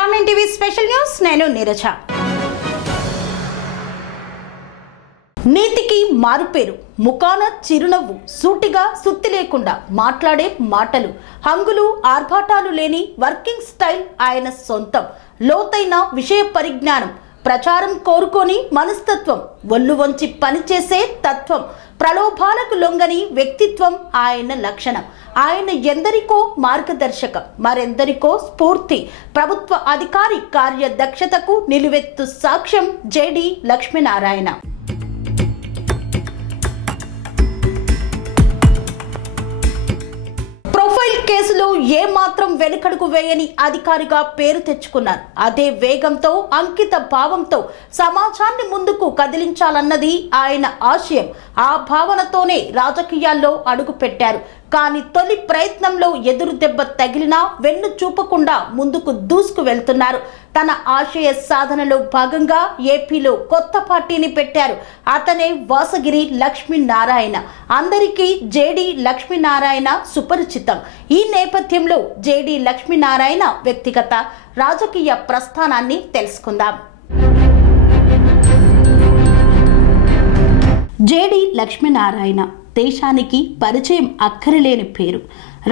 RN TV special news నేను నీరజ. నీతికి మారుపేరు, ముఖాన చిరునవ్వు, సూటిగా సుత్తి లేకుండా మాట్లాడే మాటలు, హంగులు ఆర్భాటాలు లేని వర్కింగ్ స్టైల్ ఆయన సొంతం. లోతైన విషయ పరిజ్ఞానం, ప్రచారం కోరుకొని మనస్తత్వం, ఒళ్ళు వంచి పనిచేసే తత్వం, ప్రలోభాలకు లొంగని వ్యక్తిత్వం ఆయన లక్షణం. ఆయన ఎందరికో మార్గదర్శకం, మరెందరికో స్ఫూర్తి. ప్రభుత్వ అధికారి కార్యదక్షతకు నిలువెత్తు సాక్ష్యం జేడి లక్ష్మీనారాయణ. ప్రొఫైల్ కేసులో ఏమాత్రం వెనుకడుగు వేయని అధికారిగా పేరు తెచ్చుకున్నారు. అదే వేగంతో, అంకిత భావంతో సమాజాన్ని ముందుకు కదిలించాలన్నది ఆయన ఆశయం. ఆ భావనతోనే రాజకీయాల్లో అడుగు పెట్టారు. కానీ తొలి ప్రయత్నంలో ఎదురు దెబ్బ తగిలినా వెన్ను చూపకుండా ముందుకు దూసుకు వెళ్తున్నారు. తన ఆశయ సాధనలో భాగంగా ఏపీలో కొత్త పార్టీని పెట్టారు. అతనే వాసగిరి లక్ష్మీనారాయణ. అందరికీ జేడి లక్ష్మీనారాయణ సుపరిచితం. ఈ నేపథ్యంలో జేడి లక్ష్మీనారాయణ వ్యక్తిగత రాజకీయ ప్రస్థానాన్ని తెలుసుకుందాం. జేడి లక్ష్మీనారాయణ దేశానికి పరిచయం అక్కరలేని పేరు.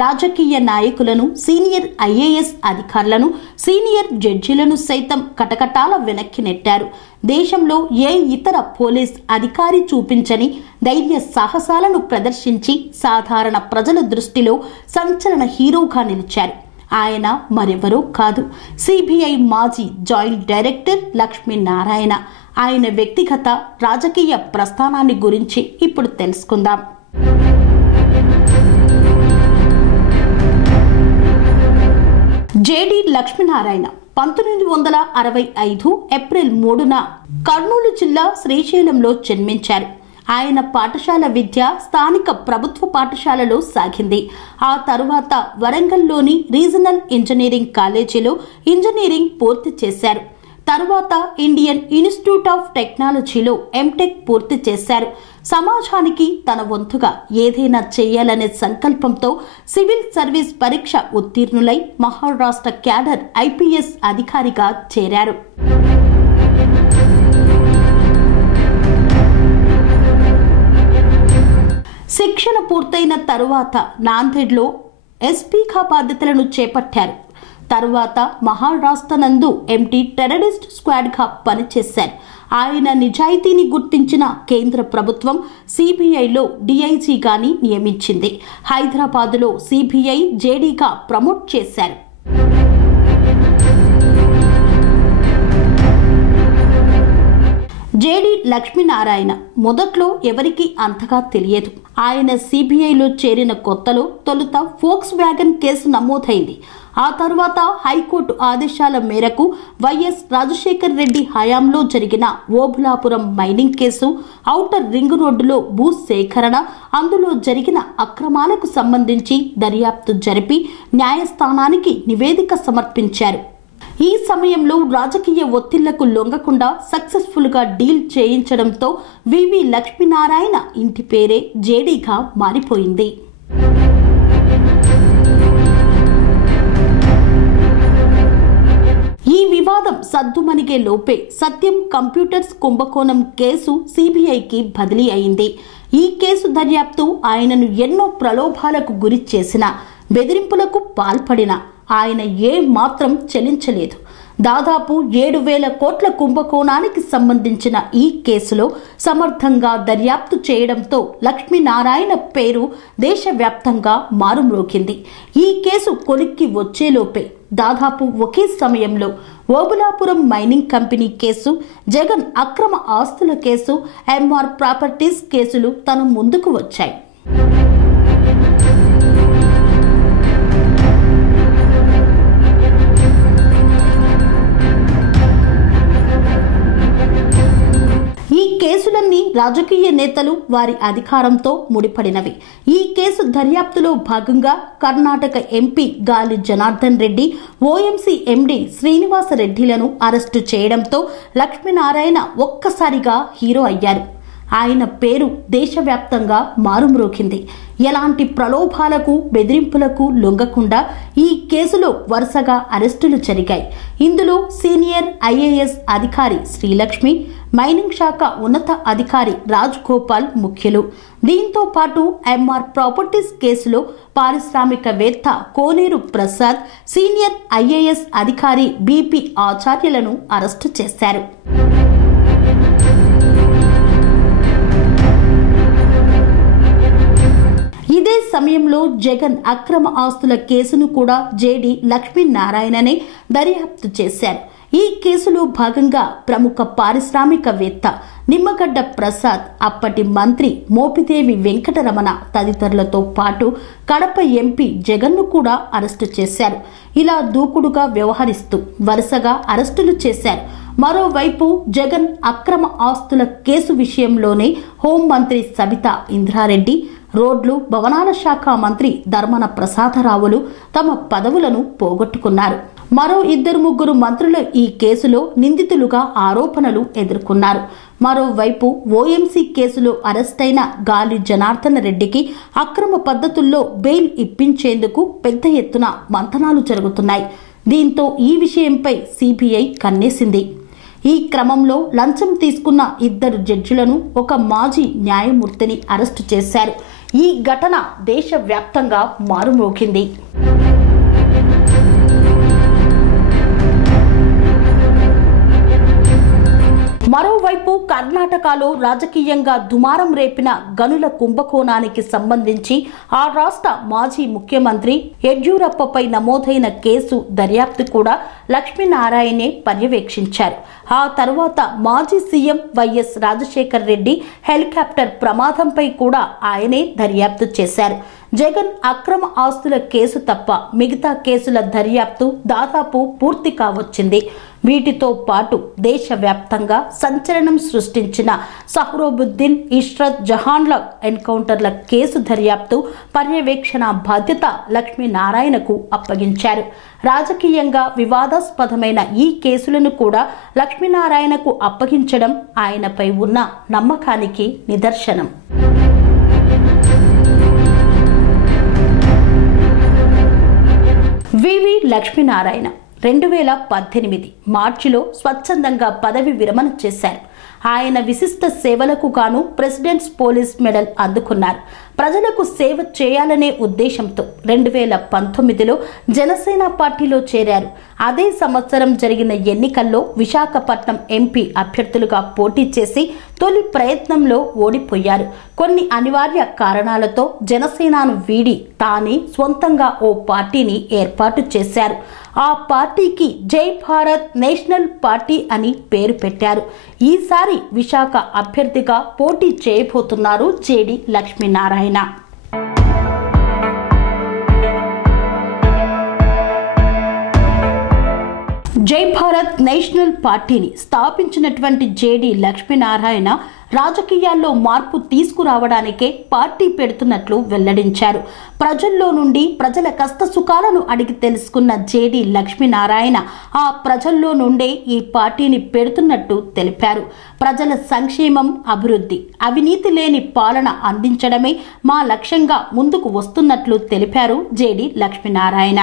రాజకీయ నాయకులను, సీనియర్ ఐఏఎస్ అధికారులను, సీనియర్ జడ్జిలను సైతం కటకటాల వెనక్కి నెట్టారు. దేశంలో ఏ ఇతర పోలీస్ అధికారి చూపించని ధైర్య సాహసాలను ప్రదర్శించి సాధారణ ప్రజల దృష్టిలో సంచలన హీరోగా నిలిచారు. ఆయన మరెవరో కాదు, సిబిఐ మాజీ జాయింట్ డైరెక్టర్ లక్ష్మీనారాయణ. ఆయన వ్యక్తిగత రాజకీయ ప్రస్థానాన్ని గురించి ఇప్పుడు తెలుసుకుందాం. జేడి లక్ష్మీనారాయణ 1965 ఏప్రిల్ 3న కర్నూలు జిల్లా శ్రీశైలంలో జన్మించారు. ఆయన పాఠశాల విద్య స్థానిక ప్రభుత్వ పాఠశాలలో సాగింది. ఆ తరువాత వరంగల్లోని రీజనల్ ఇంజనీరింగ్ కాలేజీలో ఇంజనీరింగ్ పూర్తి చేశారు. తరువాత ఇండియన్ ఇన్స్టిట్యూట్ ఆఫ్ టెక్నాలజీలో ఎంటెక్ పూర్తి చేశారు. సమాజానికి తన వంతుగా ఏదైనా చేయాలనే సంకల్పంతో సివిల్ సర్వీస్ పరీక్ష ఉత్తీర్ణులై మహారాష్ట్ర క్యాడర్ ఐపీఎస్ అధికారిగా చేరారు. శిక్షణ పూర్తయిన తరువాత నాందేడ్లో ఎస్పీగా బాధ్యతలను చేపట్టారు. తరువాత మహారాష్ట్ర నందు ఎంటీ టెర్రరిస్ట్ స్క్వాడ్గా పనిచేశారు. ఆయన నిజాయితీని గుర్తించిన కేంద్ర ప్రభుత్వం సిబిఐలో డిఐజీగాని నియమించింది. హైదరాబాదులో సిబిఐ జేడీగా ప్రమోట్ చేశారు. జేడి లక్ష్మీనారాయణ మొదట్లో ఎవరికీ అంతగా తెలియదు. ఆయన సిబిఐలో చేరిన కొత్తలో తొలుత ఫోక్స్ వ్యాగన్ కేసు నమోదైంది. ఆ తర్వాత హైకోర్టు ఆదేశాల మేరకు వైఎస్ రాజశేఖర్ రెడ్డి హయాంలో జరిగిన Obulapuram mining case, outer ring రోడ్డులో భూ సేకరణ, అందులో జరిగిన అక్రమాలకు సంబంధించి దర్యాప్తు జరిపి న్యాయస్థానానికి నివేదిక సమర్పించారు. ఈ సమయంలో రాజకీయ ఒత్తిళ్లకు లొంగకుండా సక్సెస్ఫుల్ గా డీల్ చేయించడంతో వివి లక్ష్మీనారాయణ ఇంటి పేరే జేడీగా మారిపోయింది. ఈ వివాదం సద్దుమణిగే లోపే సత్యం కంప్యూటర్స్ కుంభకోణం కేసు సిబిఐకి బదిలీ అయింది. ఈ కేసు దర్యాప్తు ఆయనను ఎన్నో ప్రలోభాలకు గురి చేసిన, బెదిరింపులకు పాల్పడిన ఆయన ఏ మాత్రం చెల్లించలేదు. దాదాపు 7,000 కోట్ల కుంభకోణానికి సంబంధించిన ఈ కేసులో సమర్థంగా దర్యాప్తు చేయడంతో లక్ష్మీనారాయణ పేరు దేశవ్యాప్తంగా మారుమ్రోగింది. ఈ కేసు కొలిక్కి వచ్చేలోపే దాదాపు ఒకే సమయంలో Obulapuram mining company case, Jagan అక్రమ ఆస్తుల కేసు, ఎంఆర్ ప్రాపర్టీస్ కేసులు తన ముందుకు వచ్చాయి. ఈ కేసులన్నీ రాజకీయ నేతలు, వారి అధికారంతో ముడిపడినవి. ఈ కేసు దర్యాప్తులో భాగంగా Karnataka MP Gali Janardhan Reddy, OMC MD శ్రీనివాసరెడ్డిలను అరెస్టు చేయడంతో లక్ష్మీనారాయణ ఒక్కసారిగా హీరో అయ్యారు. ఆయన పేరు దేశవ్యాప్తంగా మారుమ్రోగింది. ఎలాంటి ప్రలోభాలకు బెదిరింపులకు లొంగకుండా ఈ కేసులో వరుసగా అరెస్టులు జరిగాయి. ఇందులో సీనియర్ ఐఏఎస్ అధికారి శ్రీలక్ష్మి, మైనింగ్ శాఖ ఉన్నత అధికారి రాజ్ గోపాల్ ముఖ్యులు. దీంతో పాటు ఎంఆర్ ప్రాపర్టీస్ కేసులో పారిశ్రామికవేత్త కోనేరు ప్రసాద్, సీనియర్ ఐఏఎస్ అధికారి బిపి ఆచార్యలను అరెస్టు చేశారు. ఇదే సమయంలో జగన్ అక్రమ ఆస్తుల కేసును కూడా జేడి లక్ష్మీనారాయణనే దర్యాప్తు చేశారు. ఈ కేసులో భాగంగా ప్రముఖ పారిశ్రామికవేత్త నిమ్మగడ్డ ప్రసాద్, అప్పటి మంత్రి మోపిదేవి వెంకటరమణ తదితరులతో పాటు కడప ఎంపీ జగన్ను కూడా అరెస్టు చేశారు. ఇలా దూకుడుగా వ్యవహరిస్తూ వరుసగా అరెస్టులు చేశారు. మరోవైపు జగన్ అక్రమ ఆస్తుల కేసు విషయంలోనే హోంమంత్రి సబితా ఇంద్రారెడ్డి, రోడ్లు భవనాల శాఖ మంత్రి ధర్మాన ప్రసాదరావులు తమ పదవులను పోగొట్టుకున్నారు. మరో 2-3 మంత్రులు ఈ కేసులో నిందితులుగా ఆరోపణలు ఎదుర్కొన్నారు. మరోవైపు ఓఎంసీ కేసులో అరెస్టైన గాలి జనార్దన రెడ్డికి అక్రమ పద్ధతుల్లో బెయిల్ ఇప్పించేందుకు పెద్ద ఎత్తున మంతనాలు జరుగుతున్నాయి. దీంతో ఈ విషయంపై సిబిఐ కన్నేసింది. ఈ క్రమంలో లంచం తీసుకున్న 2 జడ్జిలను, ఒక మాజీ న్యాయమూర్తిని అరెస్టు చేశారు. ఈ ఘటన దేశవ్యాప్తంగా మారుమోగింది. మరోవైపు కర్ణాటకలో రాజకీయంగా దుమారం రేపిన గనుల కుంభకోణానికి సంబంధించి ఆ రాష్ట్ర మాజీ ముఖ్యమంత్రి యడ్యూరప్పపై నమోదైన కేసు దర్యాప్తు కూడా లక్ష్మీనారాయణే పర్యవేక్షించారు. ఆ తర్వాత మాజీ CM YS Rajasekhar Reddy helicopter ప్రమాదంపై కూడా ఆయనే దర్యాప్తు చేశారు. జగన్ అక్రమ ఆస్తుల కేసు తప్ప మిగతా కేసుల దర్యాప్తు దాదాపు పూర్తి కావచ్చింది. వీటితో పాటు దేశవ్యాప్తంగా సంచలనం సృష్టించిన సహ్రోబుద్దీన్, ఇష్రత్ జహాన్ల ఎన్కౌంటర్ల కేసు దర్యాప్తు పర్యవేక్షణ బాధ్యత లక్ష్మీనారాయణకు అప్పగించారు. రాజకీయంగా వివాదాస్పదమైన ఈ కేసులను కూడా లక్ష్మీనారాయణకు అప్పగించడం ఆయనపై ఉన్న నమ్మకానికి నిదర్శనం. వివి లక్ష్మీనారాయణ 2018 మార్చిలో స్వచ్ఛందంగా పదవి విరమణ చేశారు. ఆయన విశిష్ట సేవలకు గాను ప్రెసిడెంట్స్ పోలీస్ మెడల్ అందుకున్నారు. ప్రజలకు సేవ చేయాలనే ఉద్దేశంతో 2019లో జనసేన పార్టీలో చేరారు. అదే సంవత్సరం జరిగిన ఎన్నికల్లో విశాఖపట్నం ఎంపీ అభ్యర్థులుగా పోటీ చేసి తొలి ప్రయత్నంలో ఓడిపోయారు. కొన్ని అనివార్య కారణాలతో జనసేనను వీడి తానే సొంతంగా ఓ పార్టీని ఏర్పాటు చేశారు. ఆ పార్టీకి జై భారత్ నేషనల్ పార్టీ అని పేరు పెట్టారు. ఈసారి విశాఖ అభ్యర్థిగా పోటీ చేయబోతున్నారు జేడి లక్ష్మీనారాయణ. జై భారత్ నేషనల్ పార్టీని స్థాపించినటువంటి జేడి లక్ష్మీనారాయణ రాజకీయాల్లో మార్పు తీసుకురావడానికే పార్టీ పెడుతున్నట్లు వెల్లడించారు. ప్రజల్లో నుండి ప్రజల కష్టసుఖాలను అడిగి తెలుసుకున్న జేడి లక్ష్మీనారాయణ ఆ ప్రజల్లో నుండే ఈ పార్టీని పెడుతున్నట్టు తెలిపారు. ప్రజల సంక్షేమం, అభివృద్ధి, అవినీతి లేని పాలన అందించడమే మా లక్ష్యంగా ముందుకు వస్తున్నట్లు తెలిపారు జేడి లక్ష్మీనారాయణ.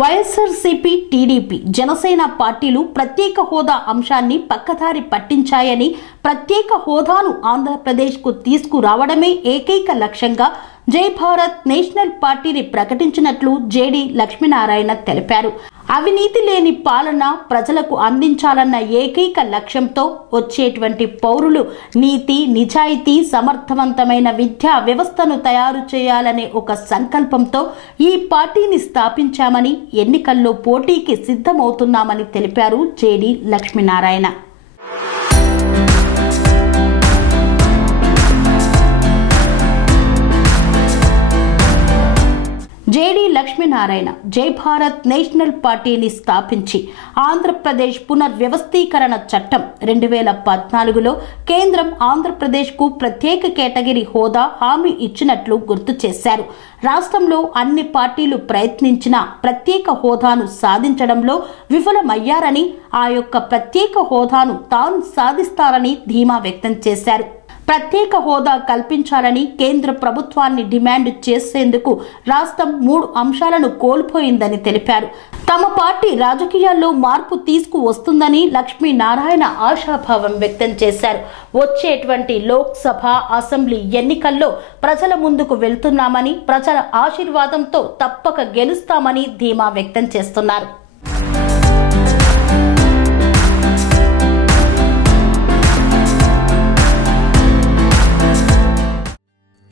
వైఎస్ఆర్సీపీ, టీడీపీ, జనసేన పార్టీలు ప్రత్యేక హోదా అంశాన్ని పక్కదారి పట్టించాయని, ప్రత్యేక హోదాను ఆంధ్రప్రదేశ్కు తీసుకురావడమే ఏకైక లక్ష్యంగా జై భారత్ నేషనల్ పార్టీని ప్రకటించినట్లు జేడి లక్ష్మీనారాయణ తెలిపారు. అవినీతి లేని పాలన ప్రజలకు అందించాలన్న ఏకైక లక్ష్యంతో వచ్చేటువంటి పౌరులు నీతి, నిజాయితీ, సమర్థవంతమైన విద్యా వ్యవస్థను తయారు చేయాలనే ఒక సంకల్పంతో ఈ పార్టీని స్థాపించామని, ఎన్నికల్లో పోటీకి సిద్ధమవుతున్నామని తెలిపారు జేడి లక్ష్మీనారాయణ. జేడి లక్ష్మీనారాయణ జై భారత్ నేషనల్ పార్టీని స్థాపించి ఆంధ్రప్రదేశ్ పునర్వ్యవస్థీకరణ చట్టం 2014లో కేంద్రం ఆంధ్రప్రదేశ్కు ప్రత్యేక కేటగిరీ హోదా హామీ ఇచ్చినట్లు గుర్తు చేశారు. రాష్ట్రంలో అన్ని పార్టీలు ప్రయత్నించినా ప్రత్యేక హోదాను సాధించడంలో విఫలమయ్యారని, ఆ యొక్క ప్రత్యేక హోదాను తాను సాధిస్తారని ధీమా వ్యక్తం చేశారు. ప్రత్యేక హోదా కల్పించాలని కేంద్ర ప్రభుత్వాన్ని డిమాండ్ చేసేందుకు రాష్ట్రం 3 అంశాలను కోల్పోయిందని తెలిపారు. తమ పార్టీ రాజకీయాల్లో మార్పు తీసుకువస్తుందని లక్ష్మీనారాయణ ఆశాభావం వ్యక్తం చేశారు. వచ్చేటువంటి లోక్సభ, అసెంబ్లీ ఎన్నికల్లో ప్రజల ముందుకు వెళ్తున్నామని, ప్రజల ఆశీర్వాదంతో తప్పక గెలుస్తామని ధీమా వ్యక్తం చేస్తున్నారు.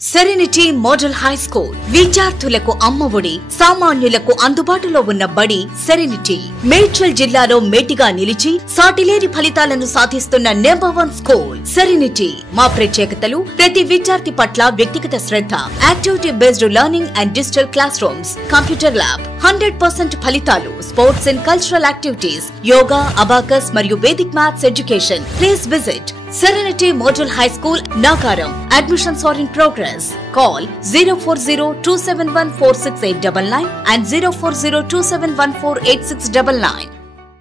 సెరెనిటీ మోడల్ హై స్కూల్ విద్యార్థులకు అమ్మఒడి, సామాన్యులకు అందుబాటులో ఉన్న బడి సెరెనిటీ. మేడ్చల్ జిల్లాలో మేటిగా నిలిచి సాటిలేని ఫలితాలను సాధిస్తున్న నెంబర్ 1 స్కూల్ సెరెనిటీ. మా ప్రత్యేకతలు ప్రతి విద్యార్థి పట్ల వ్యక్తిగత శ్రద్ధ, activity based learning and digital class rooms, computer lab, 100% ఫలితాలు, sports and cultural activities, yoga, abacus మరియు Vedic maths education. Please visit Serenity Model High School, Nagaram. Admissions are in progress. Call 040-271-46899 and 040-271-48699.